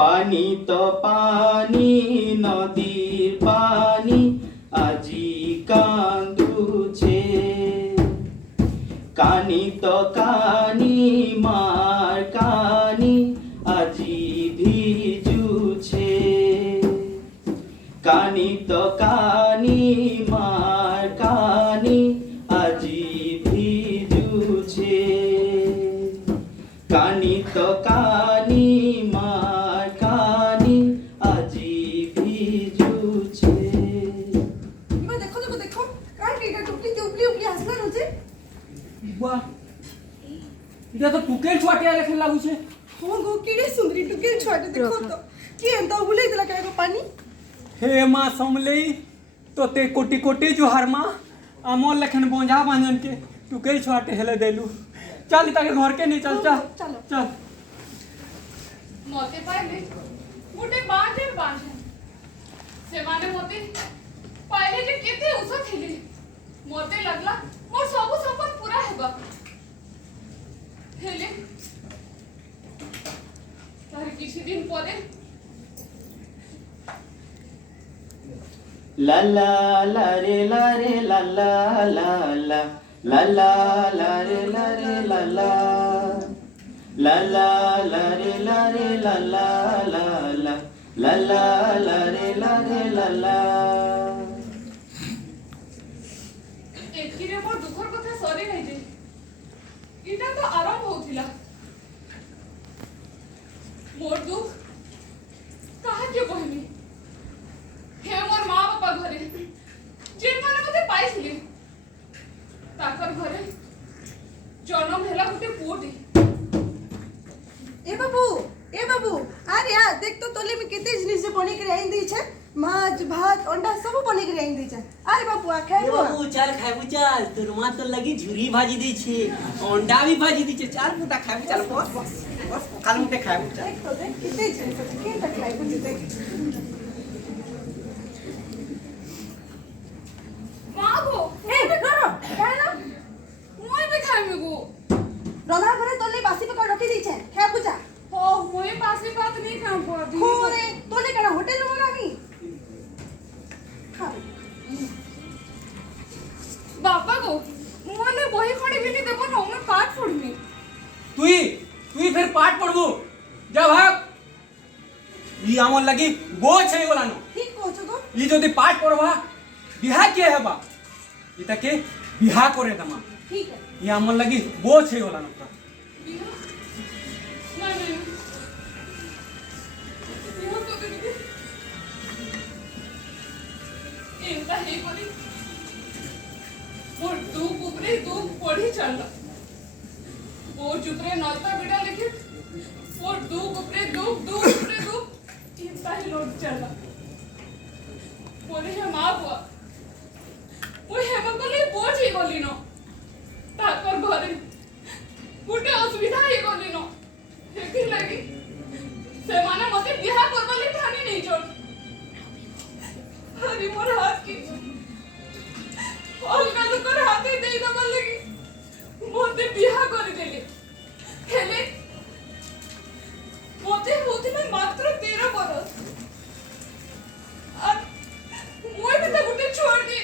पानी तो पानी नदीर पानी আজি কান্দুছে কানি তো কানি মার কানি আজি ভিজুছে কানি তো কানি মার কানি আজি ভিজুছে কানি তো কানি মার কানি আজি ভিজুছে देखो काट के टुकली ते उपली उपली हसला रोजे वाह इधर तो टुकेल छुआटिया लेखन लागू छे हो गो किडे सुंदरी टुके छोटे देखो तो कि एंता उले दिला का पानी हे मां समलेई तो ते कोटी कोटी जोहार मां अमोल लेखन बोंझा बांधन के टुकेल छुआटे हेले देलू चल ताके घर के नहीं चल चल चलो चल मते पाइले गुटे बांधे से माने मते पहले जे केते उस थिले मते लगला मोर सब सपन पूरा हेबा हेले तार किछि दिन परे ला ला ला रे ला रे ला ला ला ला ला ला ला रे ला रे ला ला ला ला ला रे ला रे ला ला ला ला ला ला ला रे ला रे ला ला एकिरे मोर दुखर कथा सरी नै जे इटा तो आराम होथिला मोर दुख कहा के कहमी हे मोर माँ बापा घरे जिन माने मते पाइसिले ताकर घरे जन्म हेला गुटे पुओटी ए बाबू अरे यार देख तो तोले में कितने जिनिस से बने के आई दी छे माछ भात अंडा सब बने के आई दी छे अरे बाबू आ खाए ए बाबू चल खाइबू चल तोर मां तो लगी झुरी भाजी दी छे अंडा भी भाजी दी छे चल मुटा खाइबू चल बस काल मुटे खाइबू चल देख तो देख कितने जिनिस से के तक खाए कुछ देख माँ गो ए करो खाए ना मुई भी खाइमी गो रंधा घरे तोले बासी पका रखी दी छे खाए पूजा हो मुई पासी बात नहीं खाम को अभी खोरे तोले कना होटल में मंगावी खा बापा गो मोने बही खड़ी भी नहीं देबो न मैं पाठ पढ़मी तुई फिर पाठ पढ़बू जा भाग ई आमन लगी बोझ है बोलानो ठीक कहछो तो ई जदी पाठ पढ़वा बिहा के हेबा ई तके बिहा करे दमा ठीक है ई आमन लगी बोझ है बोलानो नहीं ये तो दीदी इनका ही कोनी मोर दुख उपरे दुख पढ़ी चलला मोर चुपरे नौता बिड़ा लिखे मोर दुख उपरे दुख इनका ही लोट चलला मोरे हे माँ बुआ मुई हेमा कोली बोझ ही गली न ताकर घरे गुटे असुविधा ही गली न हेति लगी से माने मते बिहा करबली ठानी नहीं जोड़ हरि मोर हाथ की अलगा लोकर हाथे देई दबल लगी मोते बिहा कर देले हेले मोते होतिले मात्र 13 बरस और मोय भी तो गुटे छोड़ दी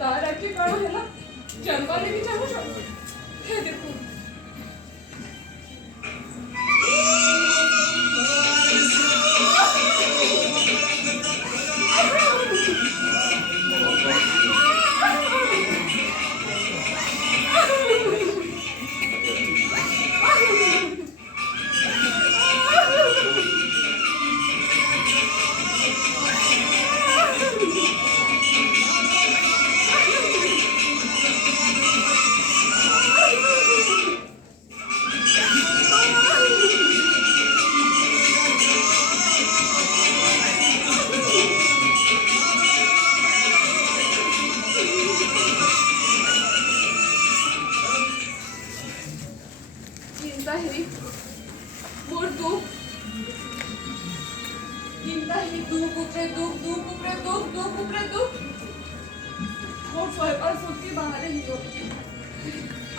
तारा की करो है ना जनवा लेके जाओ छोड़ हे देखो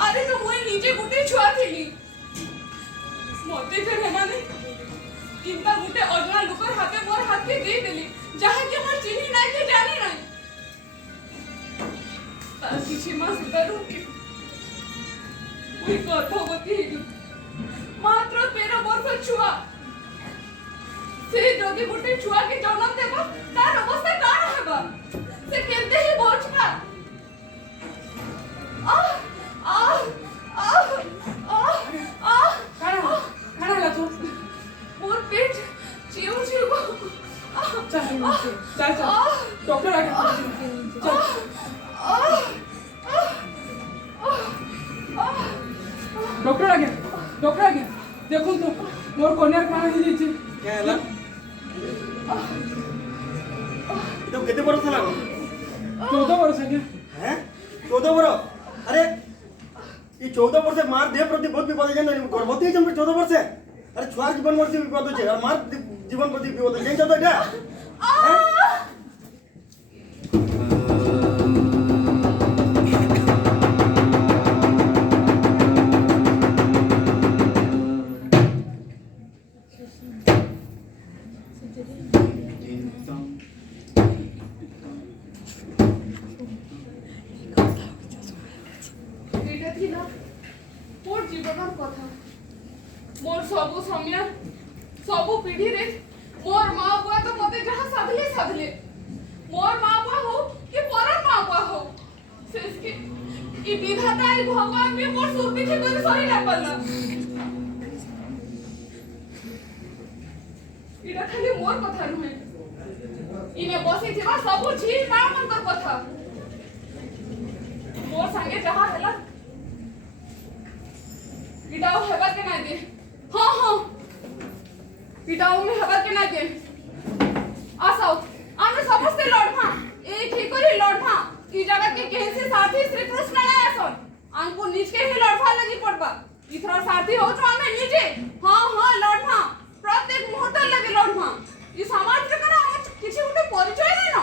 अरे तो मुझे नीचे गुटे छुआ थी मते गोटे अजना लोकर हाथे मोर हाथ के दे देली जहाँ के मोर चिन्ही नहीं के जाने नहीं तार किछि मास उतारू कोई गर्भवती मात्र 13 वर्ष छुआ से जदि गोटे छुआ के जन्म देबा तार अवस्था काण हेबा से केते ही बचबा खाना तू मोर पेट चिऊ चिऊ चल डॉक्टर आ गया डॉक्टर आ गया देखो तो मोर कन्यार काना ही जाइए क्या हला तो कितने बरस लागो 14 वर्ष है हैं 14 बरस अरे ये 14 वर्ष मार देह प्रति बहुत विपद है ना गर्भवती जन 14 वर्ष अरे छुआर जीवन प्रति विपद है और मार जीवन प्रति विपद है जान तो एटा एटा थिला मोर जीवनर कथा मोर सबु समय सबु पीढ़ी रे मोर मां बुआ तो मते जहां साधले मोर मां बुआ हो कि परर मां बुआ हो सेस के ई विधाता ई भगवान भी मोर सुर पीछे करे सही ना पड़ला इटा खाली मोर कथा नुहे इने बसी थिबा सबु झील मां मनकर कथा मोर संगे जहां हला इटाओ हेबा के ना दे हां इटाओ में हेबा के ना दे आसाओ आमे समस्त लड़मा एक ही करी लड़मा ई जगत के केसे साथी श्री कृष्ण ना आसन आंको नीच के ही लड़वा लगी पड़बा इथरा साथी हो तो आमे नीचे हां लड़मा प्रत्येक मुहूर्त लगे लड़मा ई समाज रे करा किछि उठे परिचय नै न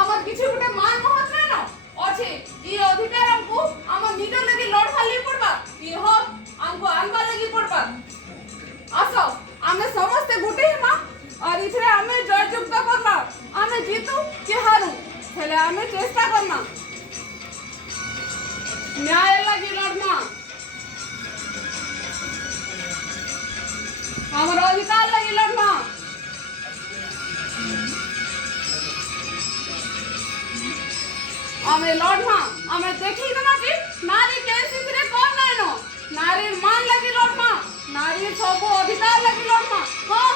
आमर किछि उठे मान महत्व नै न अछि ई अधिकार हमको आम निज लगी लड़वा लगी पड़बा ई हक हमको आनबा लगी पड़बा आसो आमे समस्त गुटे ही मां और इथरे आमे जय जुक्त करना आमे जीतू कि हारू हेले आमे चेष्टा करना न्याय लगी लड़ना हमर अधिकार लगी लड़ना आमे लड़ना आमे देखी ना कि नारी कैसी रे कौन नहीं नो नारी मान लगी लड़ना नारी सबको अधिकार लगी लड़ना हां